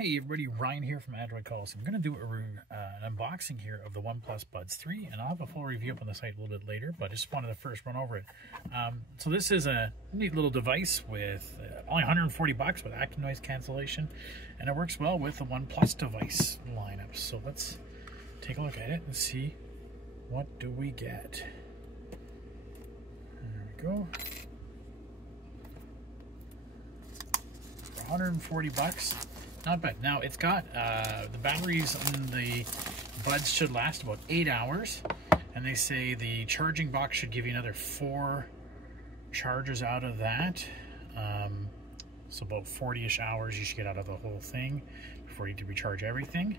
Hey everybody, Ryan here from Android Calls. I'm going to do an unboxing here of the OnePlus Buds 3, and I'll have a full review up on the site a little bit later, but I just wanted to first run over it. So this is a neat little device with only 140 bucks with active noise cancellation, and it works well with the OnePlus device lineup. So let's take a look at it and see what do we get. There we go. For 140 bucks. Not bad. Now it's got the batteries in the Buds should last about 8 hours, and they say the charging box should give you another 4 charges out of that. So about 40-ish hours you should get out of the whole thing before you need to recharge everything.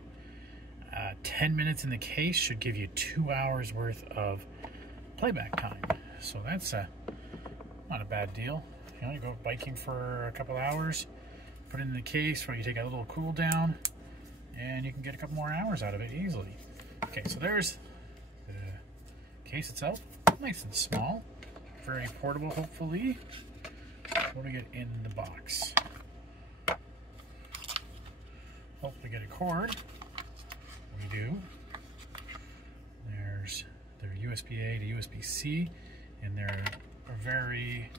10 minutes in the case should give you 2 hours worth of playback time. So that's not a bad deal. You know, you go biking for a couple hours, put it in the case where you take a little cool down, and you can get a couple more hours out of it easily. Okay, so there's the case itself. Nice and small, very portable, hopefully. What do we get in the box? Hopefully get a cord. We do. There's their USB-A to USB-C, and they're a very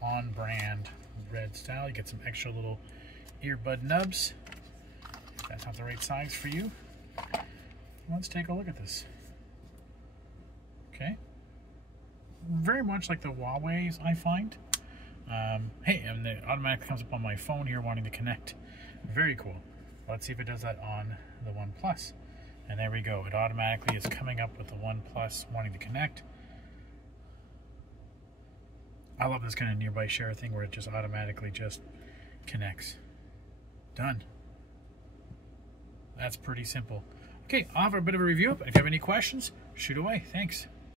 on-brand red style. You get some extra little earbud nubs if that's not the right size for you. Let's take a look at this. Okay, very much like the Huawei's, I find. Hey, and it automatically comes up on my phone here wanting to connect. Very cool. Let's see if it does that on the OnePlus. And there we go, it automatically is coming up with the OnePlus wanting to connect. I love this kind of nearby share thing where it just automatically just connects. Done. That's pretty simple. Okay, I'll have a bit of a review. If you have any questions, shoot away. Thanks.